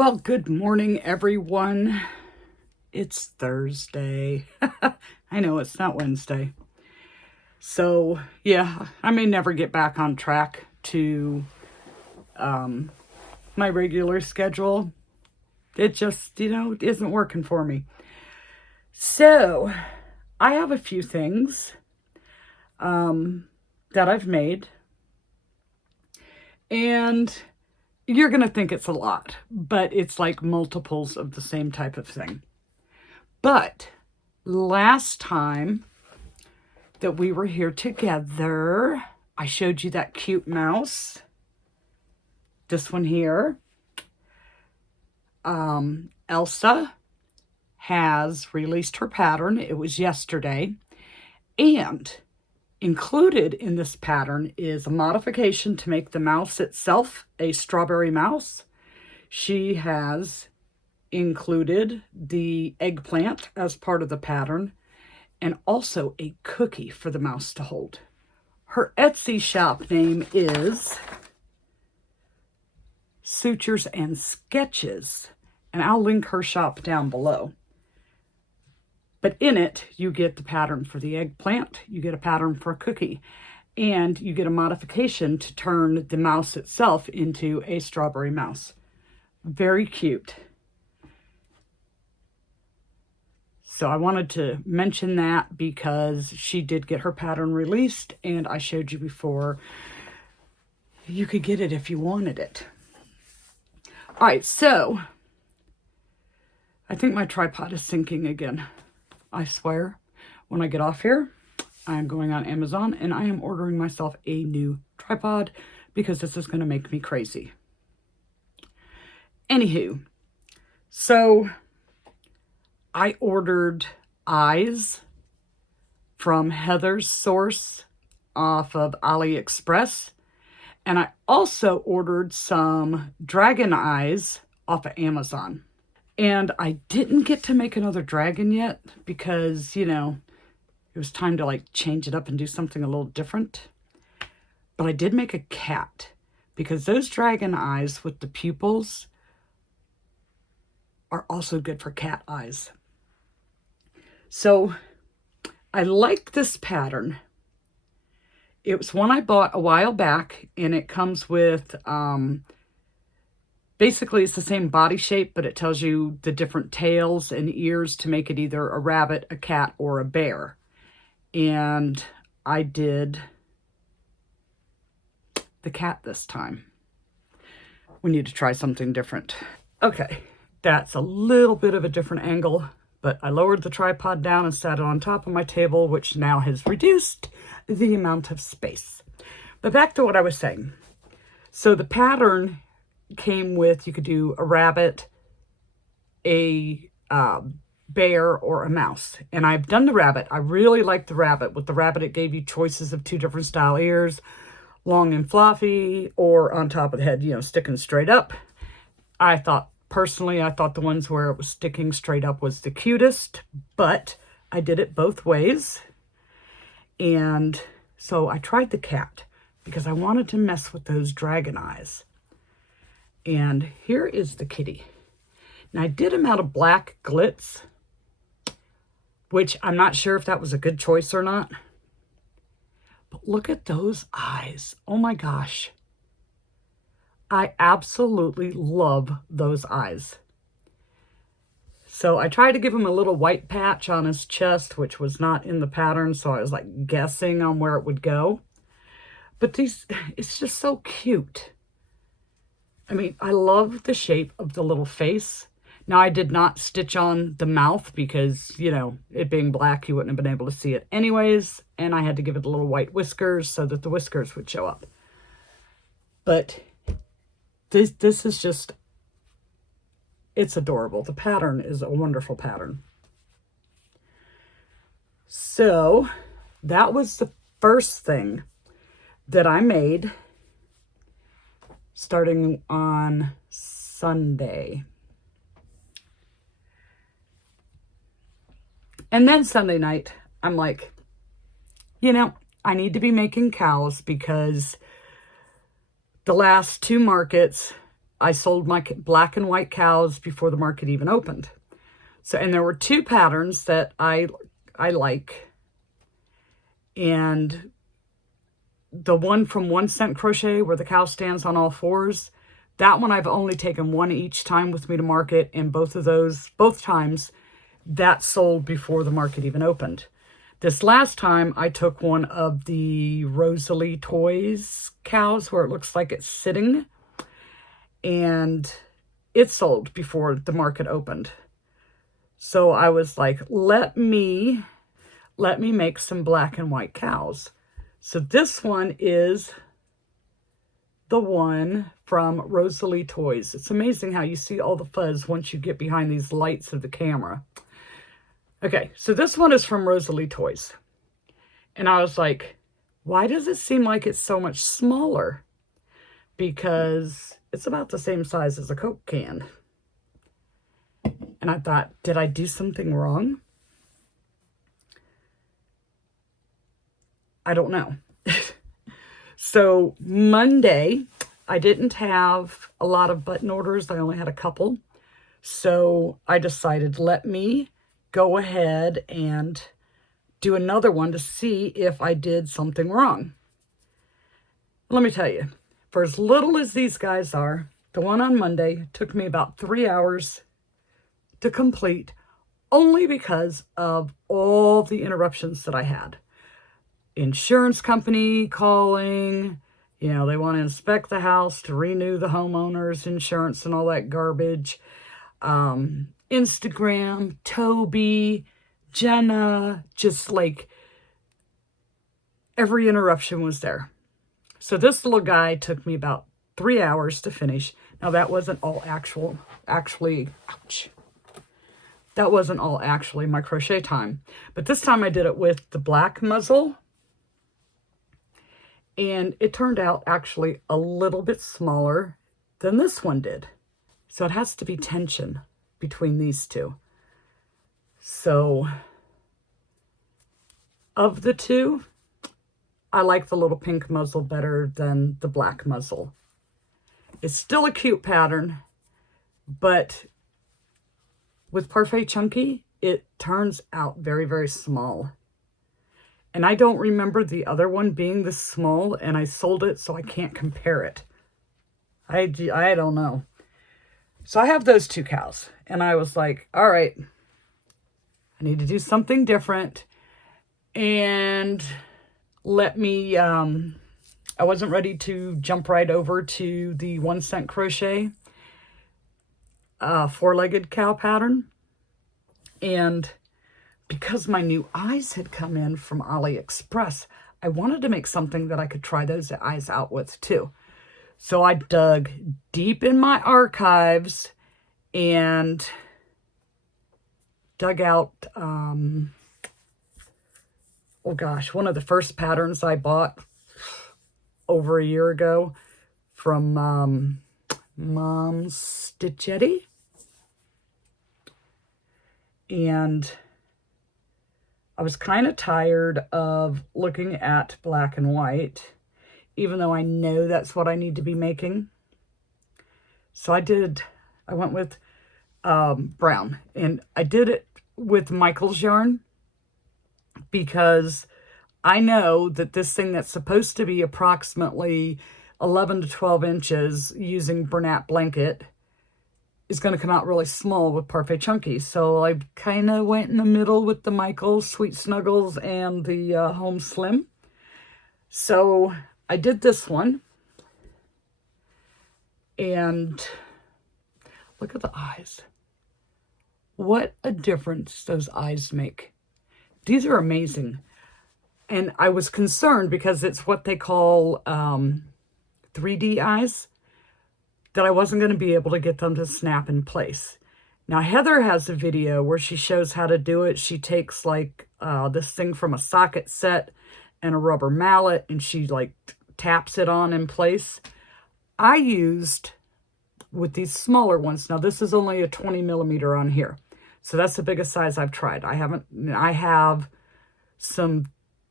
Well, good morning, everyone. It's Thursday. I know it's not Wednesday. So, yeah, I may never get back on track to my regular schedule. It just, isn't working for me. So, I have a few things that I've made. And you're going to think it's a lot, but it's like multiples of the same type of thing. But last time that we were here together, I showed you that cute mouse. This one here. Elsa has released her pattern. It was yesterday. And included in this pattern is a modification to make the mouse itself a strawberry mouse. She has included the eggplant as part of the pattern and also a cookie for the mouse to hold. Her Etsy shop name is Sutures and Sketches, and I'll link her shop down below. But in it, you get the pattern for the eggplant, you get a pattern for a cookie, and you get a modification to turn the mouse itself into a strawberry mouse. Very cute. So I wanted to mention that because she did get her pattern released, and I showed you before you could get it if you wanted it. All right, so I think my tripod is sinking again. I swear, when I get off here, I'm going on Amazon and I am ordering myself a new tripod because this is going to make me crazy. Anywho, so I ordered eyes from Heather's Source off of AliExpress, and I also ordered some dragon eyes off of Amazon. And I didn't get to make another dragon yet because, it was time to change it up and do something a little different. But I did make a cat because those dragon eyes with the pupils are also good for cat eyes. So I like this pattern. It was one I bought a while back, and it comes with basically, it's the same body shape, but it tells you the different tails and ears to make it either a rabbit, a cat, or a bear. And I did the cat this time. We need to try something different. Okay, that's a little bit of a different angle, but I lowered the tripod down and sat it on top of my table, which now has reduced the amount of space. But back to what I was saying. So the pattern came with, you could do a rabbit, a bear, or a mouse. And I've done the rabbit. I really like the rabbit. With the rabbit, it gave you choices of two different style ears, long and fluffy, or on top of the head, sticking straight up. Personally, I thought the ones where it was sticking straight up was the cutest, but I did it both ways. And so I tried the cat because I wanted to mess with those dragon eyes. And here is the kitty. Now I did them out of black glitz, which I'm not sure if that was a good choice or not. But look at those eyes. Oh my gosh. I absolutely love those eyes. So I tried to give him a little white patch on his chest, which was not in the pattern. So I was guessing on where it would go. But it's just so cute. I mean, I love the shape of the little face. Now, I did not stitch on the mouth because, it being black, you wouldn't have been able to see it anyways. And I had to give it a little white whiskers so that the whiskers would show up. But this is just, it's adorable. The pattern is a wonderful pattern. So that was the first thing that I made starting on Sunday. And then Sunday night, I'm like, I need to be making cows because the last two markets, I sold my black and white cows before the market even opened. So, and there were two patterns that I like. And the one from 1 Cent Crochet where the cow stands on all fours, that one I've only taken one each time with me to market, and both times, that sold before the market even opened. This last time, I took one of the Rosalie Toys cows where it looks like it's sitting, and it sold before the market opened. So I was like, let me make some black and white cows. So this one is the one from Rosalie Toys. It's amazing how you see all the fuzz once you get behind these lights of the camera. Okay, so this one is from Rosalie Toys. And I was like, why does it seem like it's so much smaller? Because it's about the same size as a Coke can. And I thought, did I do something wrong? I don't know. So Monday, I didn't have a lot of button orders. I only had a couple. So I decided, let me go ahead and do another one to see if I did something wrong. Let me tell you, for as little as these guys are, the one on Monday took me about 3 hours to complete, only because of all the interruptions that I had. Insurance company calling, they want to inspect the house to renew the homeowner's insurance and all that garbage. Instagram, Toby, Jenna, just like every interruption was there. So this little guy took me about 3 hours to finish. Now that wasn't all actually, ouch. That wasn't all actually my crochet time. But this time I did it with the black muzzle. And it turned out actually a little bit smaller than this one did. So it has to be tension between these two. So of the two, I like the little pink muzzle better than the black muzzle. It's still a cute pattern, but with Parfait Chunky, it turns out very, very small. And I don't remember the other one being this small, and I sold it, so I can't compare it. I don't know. So I have those two cows, and I was like, all right, I need to do something different. And let me, I wasn't ready to jump right over to the 1 Cent Crochet four-legged cow pattern. And because my new eyes had come in from AliExpress, I wanted to make something that I could try those eyes out with too. So I dug deep in my archives and dug out, one of the first patterns I bought over a year ago from Mom's Stitchetti. And I was kind of tired of looking at black and white, even though I know that's what I need to be making. So I went with brown, and I did it with Michael's yarn because I know that this thing that's supposed to be approximately 11 to 12 inches using Bernat blanket is going to come out really small with Parfait Chunky. So I kind of went in the middle with the Michael Sweet Snuggles and the Home Slim. So I did this one. And look at the eyes. What a difference those eyes make. These are amazing. And I was concerned because it's what they call 3D eyes, that I wasn't going to be able to get them to snap in place. Now, Heather has a video where she shows how to do it. She takes like this thing from a socket set and a rubber mallet, and she like taps it on in place. I used, with these smaller ones, now this is only a 20 millimeter on here. So that's the biggest size I've tried. I have some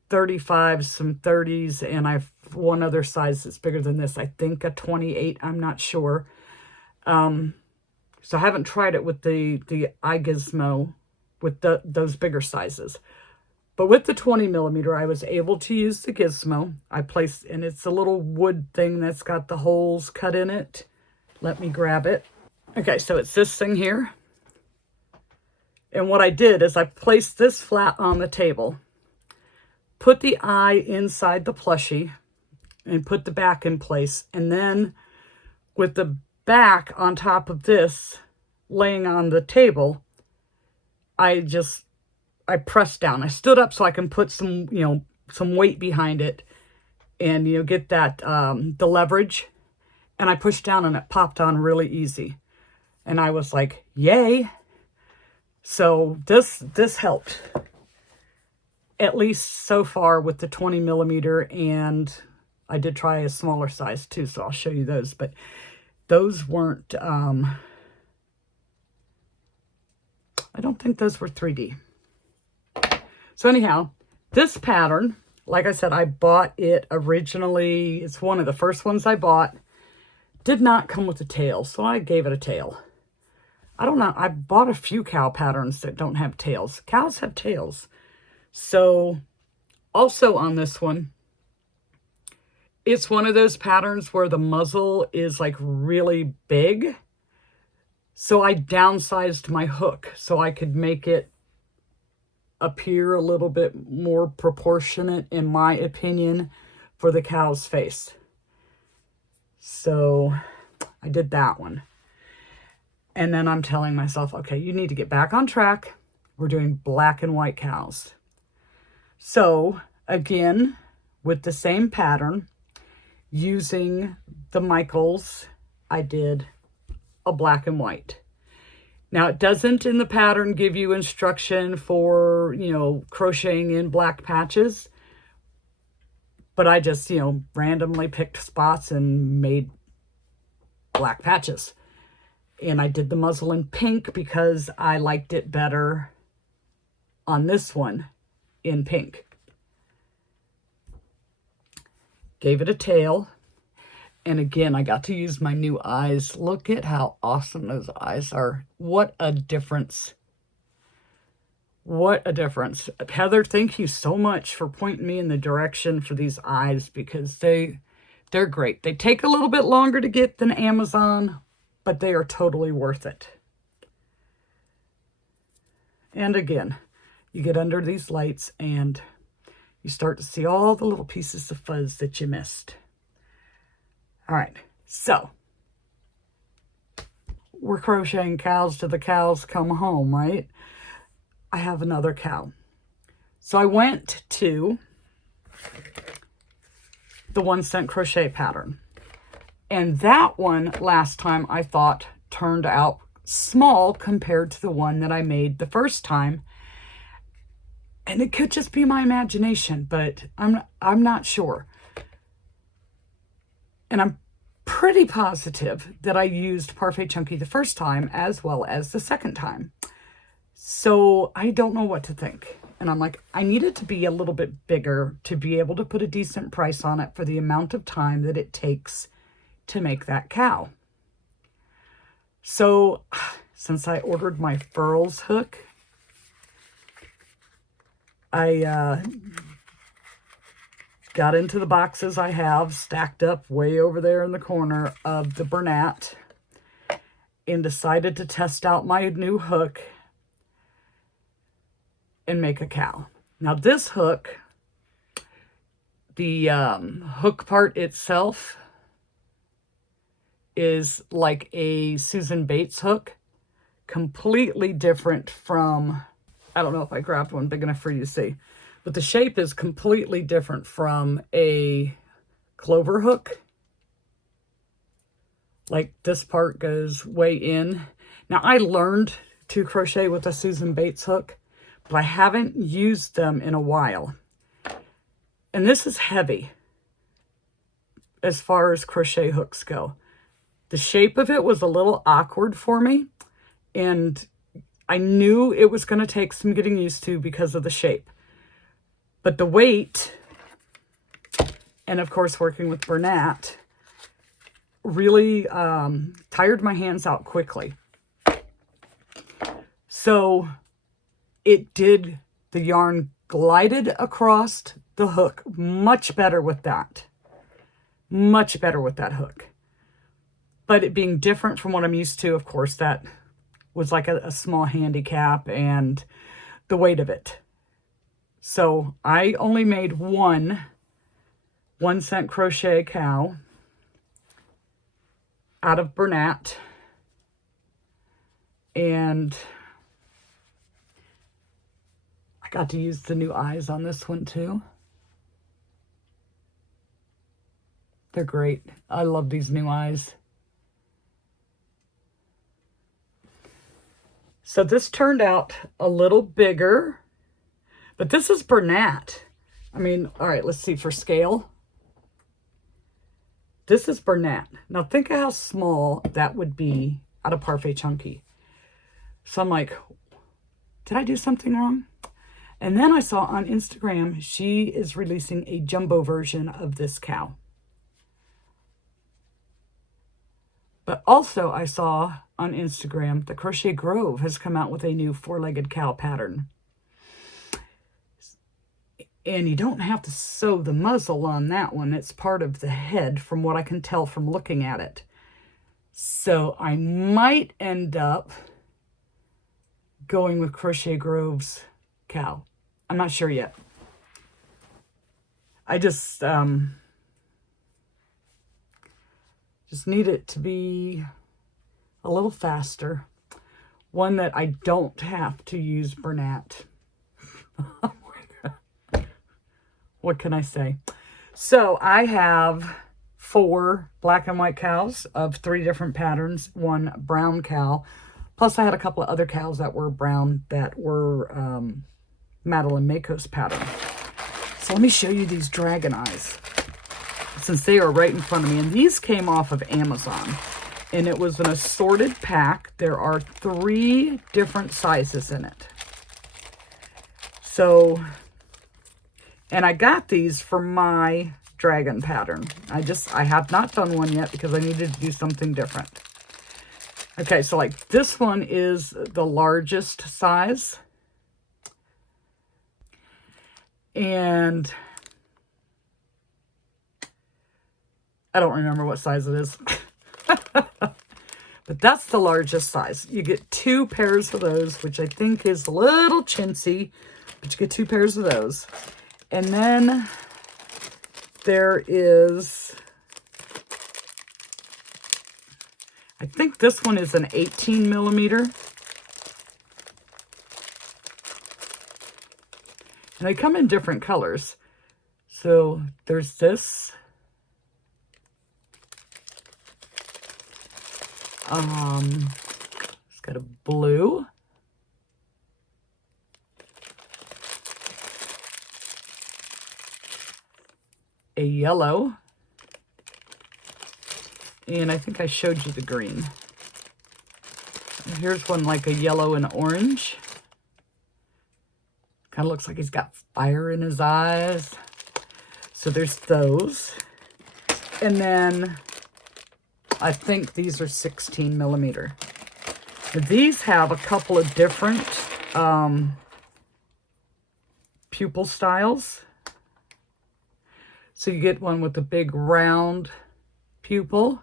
35s, some 30s, and I've one other size that's bigger than this. I think a 28, I'm not sure. So I haven't tried it with the eye gizmo with those bigger sizes. But with the 20 millimeter, I was able to use the gizmo. I placed, and it's a little wood thing that's got the holes cut in it. Let me grab it. Okay, so it's this thing here. And what I did is I placed this flat on the table, put the eye inside the plushie, and put the back in place. And then with the back on top of this laying on the table, I pressed down. I stood up so I can put some, some weight behind it and, get that, the leverage. And I pushed down and it popped on really easy. And I was like, yay. So this helped, at least so far with the 20 millimeter. And I did try a smaller size too, so I'll show you those. But those weren't, I don't think those were 3D. So anyhow, this pattern, like I said, I bought it originally. It's one of the first ones I bought. Did not come with a tail, so I gave it a tail. I don't know. I bought a few cow patterns that don't have tails. Cows have tails. So also on this one, it's one of those patterns where the muzzle is like really big. So I downsized my hook so I could make it appear a little bit more proportionate, in my opinion, for the cow's face. So I did that one. And then I'm telling myself, okay, you need to get back on track. We're doing black and white cows. So again, with the same pattern, using the Michaels, I did a black and white. Now, it doesn't in the pattern give you instruction for, crocheting in black patches. But I just, randomly picked spots and made black patches. And I did the muzzle in pink because I liked it better on this one in pink. Gave it a tail. And again, I got to use my new eyes. Look at how awesome those eyes are. What a difference. What a difference. Heather, thank you so much for pointing me in the direction for these eyes, because they're great. They take a little bit longer to get than Amazon, but they are totally worth it. And again, you get under these lights and you start to see all the little pieces of fuzz that you missed. All right, so we're crocheting cows till the cows come home, right? I have another cow. So I went to the 1 cent crochet pattern. And that one last time I thought turned out small compared to the one that I made the first time. And it could just be my imagination, but I'm not sure. And I'm pretty positive that I used Parfait Chunky the first time as well as the second time. So I don't know what to think. And I'm like, I need it to be a little bit bigger to be able to put a decent price on it for the amount of time that it takes to make that cow. So since I ordered my Furls hook, I got into the boxes I have stacked up way over there in the corner of the Bernat and decided to test out my new hook and make a cow. Now this hook, the hook part itself is like a Susan Bates hook, completely different from, I don't know if I grabbed one big enough for you to see, but the shape is completely different from a Clover hook. Like this part goes way in. Now I learned to crochet with a Susan Bates hook, but I haven't used them in a while. And this is heavy as far as crochet hooks go. The shape of it was a little awkward for me, and I knew it was going to take some getting used to because of the shape. But the weight, and of course working with Bernat, really tired my hands out quickly. So the yarn glided across the hook much better with that. Much better with that hook. But it being different from what I'm used to, of course, that was like a small handicap and the weight of it. So I only made one 1-cent crochet cow out of Bernat. And I got to use the new eyes on this one too. They're great. I love these new eyes. So this turned out a little bigger, but this is Bernat. I mean, all right, let's see for scale. This is Bernat. Now think of how small that would be out of Parfait Chunky. So I'm like, did I do something wrong? And then I saw on Instagram, she is releasing a jumbo version of this cow. But also I saw on Instagram, the Crochet Grove has come out with a new 4-legged cow pattern. And you don't have to sew the muzzle on that one. It's part of the head from what I can tell from looking at it. So I might end up going with Crochet Grove's cow. I'm not sure yet. I just need it to be a little faster. One that I don't have to use Bernat. What can I say? So I have 4 black and white cows of 3 different patterns, 1 brown cow. Plus I had a couple of other cows that were brown that were Madeline Mako's pattern. So let me show you these dragon eyes, since they are right in front of me. And these came off of Amazon. And it was an assorted pack. There are 3 different sizes in it. So, and I got these for my dragon pattern. I have not done one yet because I needed to do something different. Okay, so like this one is the largest size. And I don't remember what size it is. But that's the largest size. You get 2 pairs of those, which I think is a little chintzy, but you get 2 pairs of those. And then there is, I think this one is an 18 millimeter. And they come in different colors. So there's this. It's got a blue. A yellow. And I think I showed you the green. Here's one like a yellow and orange. Kind of looks like he's got fire in his eyes. So there's those. And then I think these are 16 millimeter. These have a couple of different pupil styles. So you get one with a big round pupil.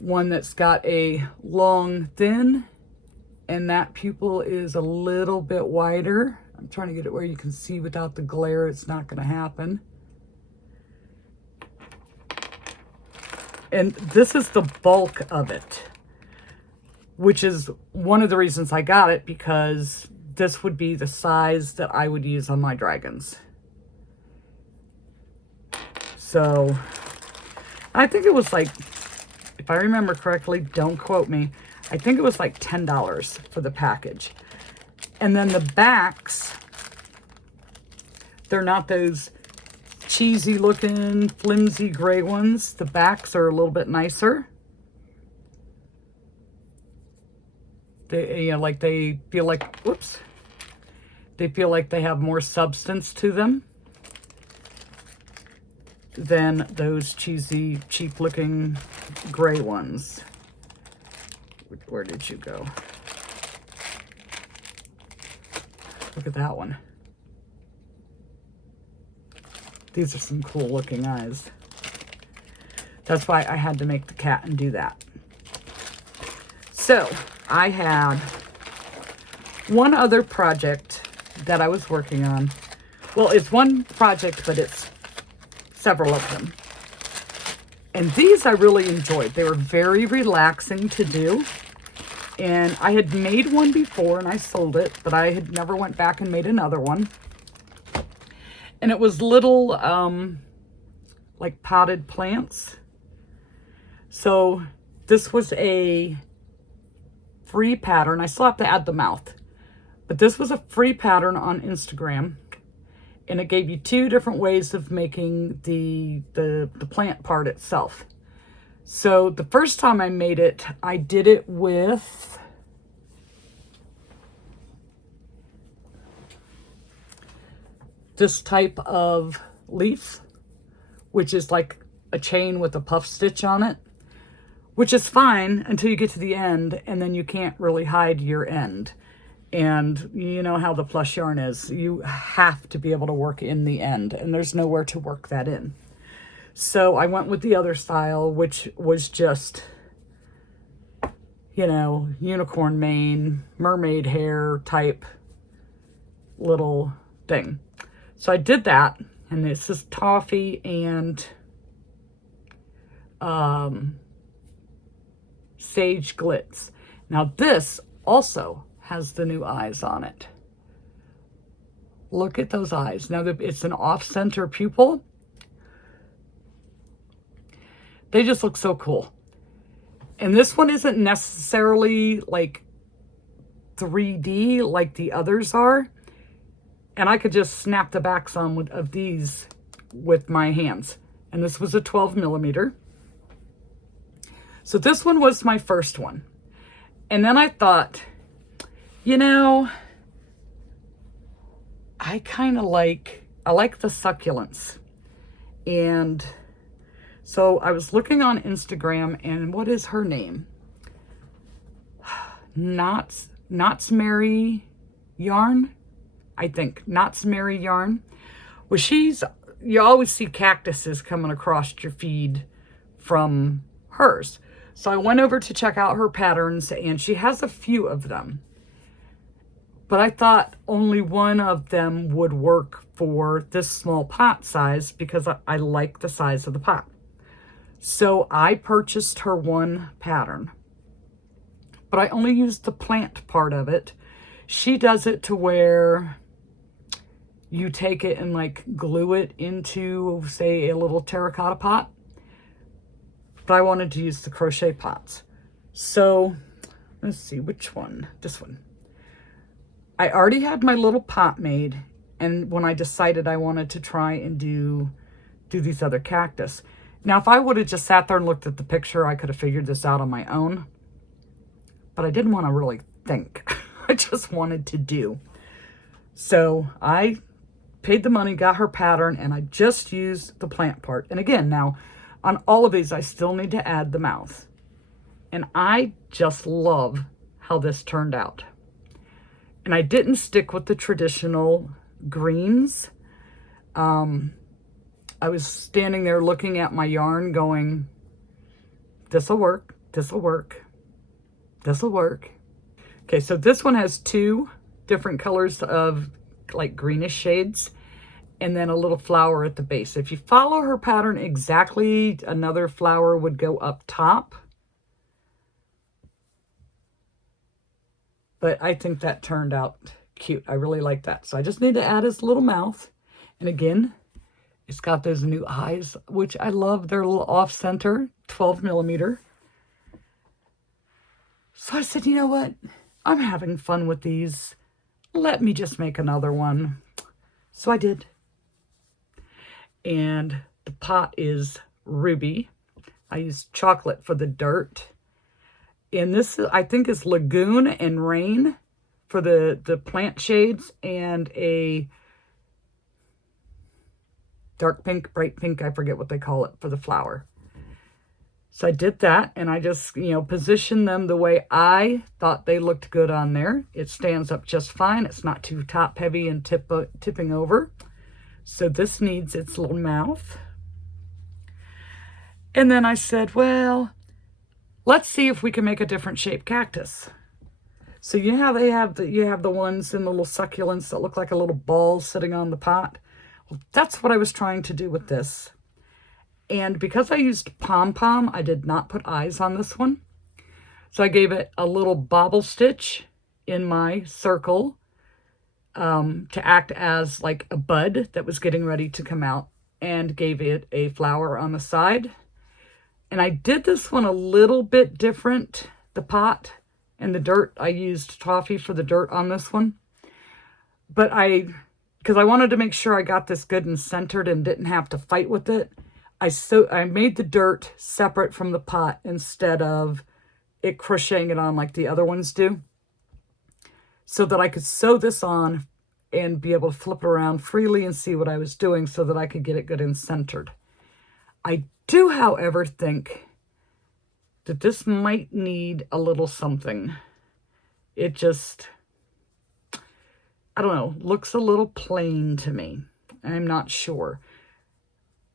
One that's got a long thin, and that pupil is a little bit wider. I'm trying to get it where you can see without the glare. It's not going to happen. And this is the bulk of it, which is one of the reasons I got it, because this would be the size that I would use on my dragons. So I think it was like, if I remember correctly, don't quote me, I think it was like $10 for the package. And then the backs, they're not those cheesy looking flimsy gray ones. The backs are a little bit nicer. They, you know, like they feel like, whoops, they feel like they have more substance to them. than those cheesy, cheap-looking gray ones. Where did you go? Look at that one. These are some cool looking eyes. That's why I had to make the cat and do that. So I had one other project that I was working on. Well, it's one project, but it's several of them. And these I really enjoyed. They were very relaxing to do. And I had made one before and I sold it, but I had never went back and made another one. And it was little, like potted plants. So this was a free pattern. I still have to add the mouth. But this was a free pattern on Instagram. And it gave you 2 different ways of making the plant part itself. So the first time I made it, I did it with this type of leaf, which is like a chain with a puff stitch on it, which is fine until you get to the end, and then you can't really hide your end. And you know how the plush yarn is. You have to be able to work in the end, and there's nowhere to work that in. So I went with the other style, which was just, you know, unicorn mane, mermaid hair type little thing. So I did that, and this is toffee and sage glitz. Now this also has the new eyes on it. Look at those eyes. Now it's an off-center pupil. They just look so cool. And this one isn't necessarily like 3D like the others are. And I could just snap the backs on of these with my hands. And this was a 12 millimeter. So this one was my first one. And then I thought, you know, I like the succulents. And so I was looking on Instagram, and what is her name? Knots Mary Yarn, I think. Knots Mary Yarn. Well, you always see cactuses coming across your feed from hers. So I went over to check out her patterns, and she has a few of them. But I thought only one of them would work for this small pot size because I like the size of the pot. So I purchased her one pattern, but I only used the plant part of it. She does it to where you take it and like glue it into, say, a little terracotta pot. But I wanted to use the crochet pots. So let's see, which one? This one. I already had my little pot made, and when I decided I wanted to try and do these other cactus. Now, if I would have just sat there and looked at the picture, I could have figured this out on my own. But I didn't want to really think. I just wanted to do. So I paid the money, got her pattern, and I just used the plant part. And again, now, on all of these, I still need to add the mouth. And I just love how this turned out. And I didn't stick with the traditional greens. I was standing there looking at my yarn going, this'll work, this'll work, this'll work. Okay, so this one has 2 different colors of like greenish shades and then a little flower at the base. If you follow her pattern exactly, another flower would go up top. But I think that turned out cute. I really like that. So I just need to add his little mouth. And again, it's got those new eyes, which I love. They're a little off-center, 12 millimeter. So I said, you know what? I'm having fun with these. Let me just make another one. So I did. And the pot is ruby. I used chocolate for the dirt. And this, I think, is Lagoon and Rain for the plant shades, and dark pink, bright pink, I forget what they call it for the flower. So I did that, and I just, positioned them the way I thought they looked good on there. It stands up just fine. It's not too top heavy and tipping over. So this needs its little mouth. And then I said, well, let's see if we can make a different shaped cactus. So you know how you have the ones in the little succulents that look like a little ball sitting on the pot? Well, that's what I was trying to do with this. And because I used pom-pom, I did not put eyes on this one. So I gave it a little bobble stitch in my circle to act as like a bud that was getting ready to come out, and gave it a flower on the side. And I did this one a little bit different, the pot and the dirt. I used toffee for the dirt on this one. But because I wanted to make sure I got this good and centered and didn't have to fight with it, I made the dirt separate from the pot instead of it crocheting it on like the other ones do, so that I could sew this on and be able to flip it around freely and see what I was doing so that I could get it good and centered. I do, however, think that this might need a little something. It just, I don't know, looks a little plain to me. I'm not sure.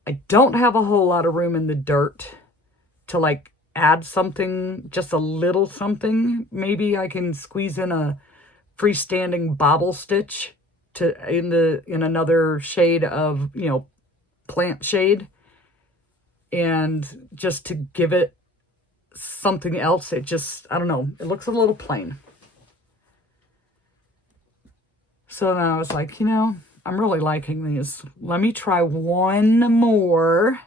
I don't have a whole lot of room in the dirt to like add something, just a little something. Maybe I can squeeze in a freestanding bobble stitch in another shade of, plant shade, and just to give it something else. It just, I don't know, it looks a little plain. So then I was like, I'm really liking these. Let me try one more.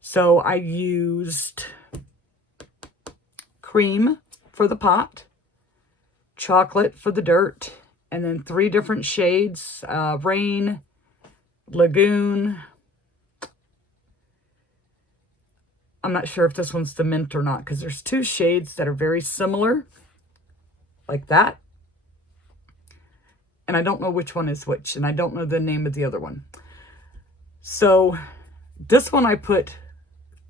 So I used cream for the pot, chocolate for the dirt, and then 3 different shades, Rain, Lagoon. I'm not sure if this one's the mint or not, because there's 2 shades that are very similar, like that. And I don't know which one is which, and I don't know the name of the other one. So this one I put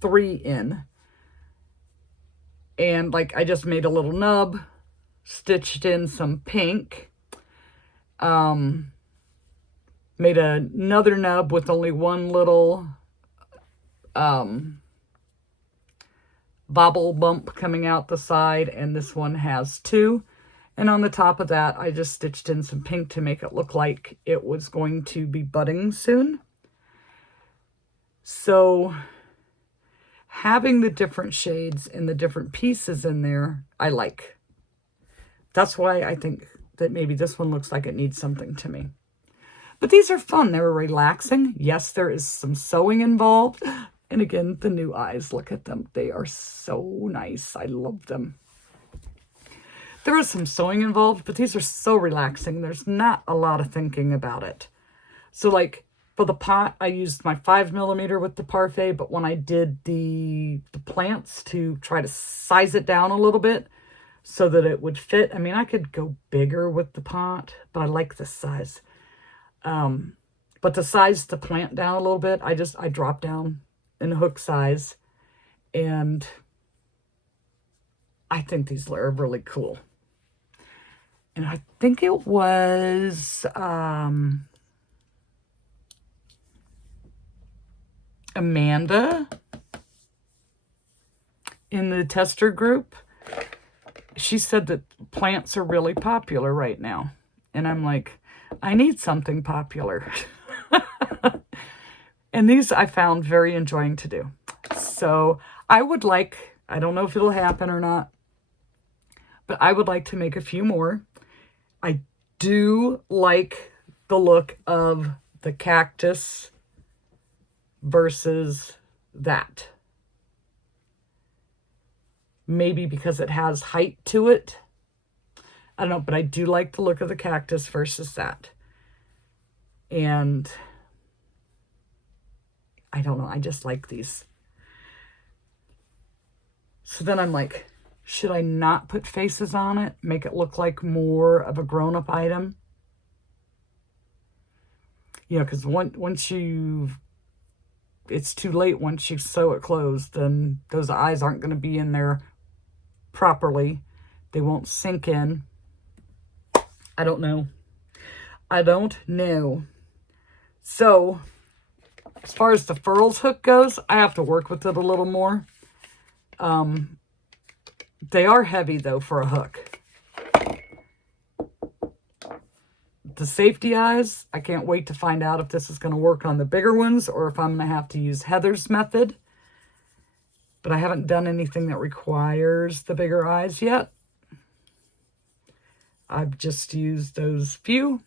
3 in, and like I just made a little nub, stitched in some pink, made another nub with only one little bobble bump coming out the side, and this one has 2. And on the top of that, I just stitched in some pink to make it look like it was going to be budding soon. So having the different shades and the different pieces in there, I like. That's why I think that maybe this one looks like it needs something to me. But these are fun. They're relaxing. Yes, there is some sewing involved. And again, the new eyes, look at them. They are so nice. I love them. There is some sewing involved, but these are so relaxing. There's not a lot of thinking about it. So like for the pot, I used my 5mm with the parfait, but when I did the plants to try to size it down a little bit so that it would fit. I mean, I could go bigger with the pot, but I like this size. But to size the plant down a little bit, I dropped down in hook size, and I think these are really cool. And I think it was Amanda in the tester group. She said that plants are really popular right now. And I'm like, I need something popular. And these I found very enjoying to do. So I would like, I don't know if it'll happen or not, but I would like to make a few more. I do like the look of the cactus versus that. Maybe because it has height to it. I don't know, but I do like the look of the cactus versus that. And I don't know, I just like these. So then I'm like, should I not put faces on it? Make it look like more of a grown-up item? You know, because once it's too late once you sew it closed, then those eyes aren't going to be in there properly. They won't sink in. I don't know. I don't know. So, as far as the Furls hook goes, I have to work with it a little more. They are heavy, though, for a hook. The safety eyes, I can't wait to find out if this is going to work on the bigger ones or if I'm going to have to use Heather's method. But I haven't done anything that requires the bigger eyes yet. I've just used those few,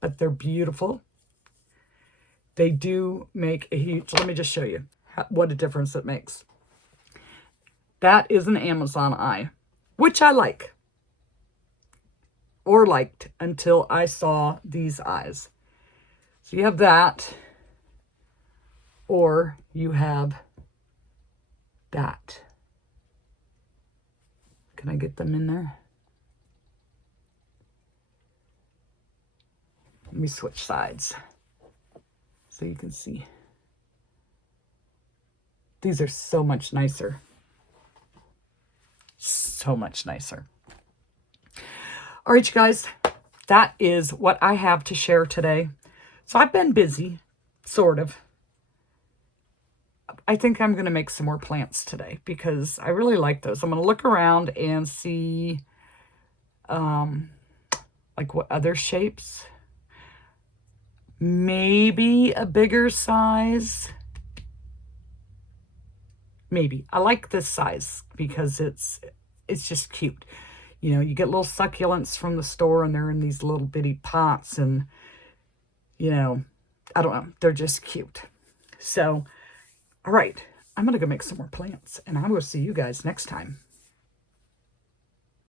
but they're beautiful. They do make a huge, let me just show you what a difference it makes. That is an Amazon eye, which I like. Or liked until I saw these eyes. So you have that, or you have that. Can I get them in there? Let me switch sides so you can see. These are so much nicer. So much nicer. All right, you guys, that is what I have to share today. So I've been busy, sort of. I think I'm going to make some more plants today because I really like those. I'm going to look around and see like what other shapes. Maybe a bigger size. Maybe. I like this size because it's just cute. You know, you get little succulents from the store and they're in these little bitty pots and, you know, I don't know. They're just cute. So, all right. I'm going to go make some more plants and I will see you guys next time.